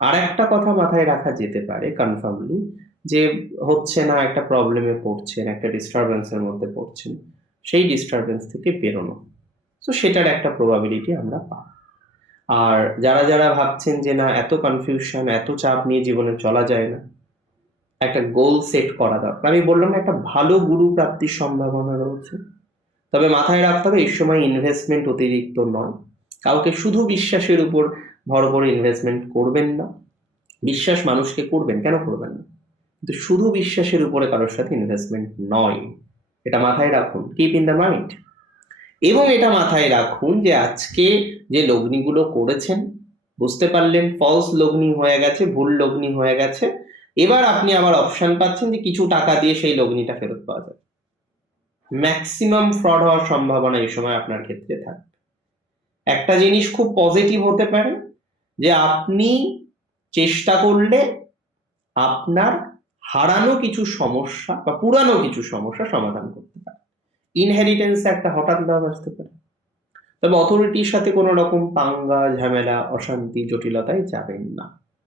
আর একটা কথা মাথায় রাখা যেতে পারে কনফার্মলি, যে হচ্ছে না, একটা প্রবলেমে পড়ছেন, একটা ডিস্টারবেন্সের মধ্যে পড়ছেন, সেই ডিস্টারবেন্স থেকে বেরোনো, তো সেটার একটা প্রবাবিলিটি আমরা পাই। আর যারা যারা ভাবছেন যে না, এত কনফিউশন, এত চাপ নিয়ে জীবনে চলা যায় না, একটা গোল সেট করা দরকার। আমি বললাম না, একটা ভালো গুরু প্রাপ্তির সম্ভাবনা রয়েছে। তবে মাথায় রাখতে হবে এই সময় ইনভেস্টমেন্ট অতিরিক্ত নয়। কাউকে শুধু বিশ্বাসের উপর ভর করে ইনভেস্টমেন্ট করবেন না। বিশ্বাস মানুষকে করবেন, কেন করবেন না, কিন্তু শুধু বিশ্বাসের উপরে কারোর সাথে ইনভেস্টমেন্ট নয়। এটা মাথায় রাখুন, কিপ ইন দ্য মাইন্ড। এবং এটা মাথায় রাখুন যে আজকে যে লগ্নিগুলো করেছেন, বুঝতে পারলেন ফলস লগ্নি হয়ে গেছে, ভুল লগ্নি হয়ে গেছে, এবার আপনি আবার অপশন পাচ্ছেন যে কিছু টাকা দিয়ে সেই লগ্নিটা ফেরত পাওয়া যাবে। ম্যাক্সিমাম ফ্রড হওয়ার সম্ভাবনা এই সময় আপনার ক্ষেত্রে থাকে। একটা জিনিস খুব পজিটিভ হতে পারে, যে আপনি চেষ্টা করলে আপনার হারানো কিছু সমস্যা বা পুরানো কিছু সমস্যা সমাধান করতে পারে। ইনহেরিটেন্স একটা হঠাৎ লাভ আসতে পারে। তবে অথরিটির সাথে কোনো রকম পাঙ্গা, ঝামেলা, অশান্তি, জটিলতায় যাবেন না।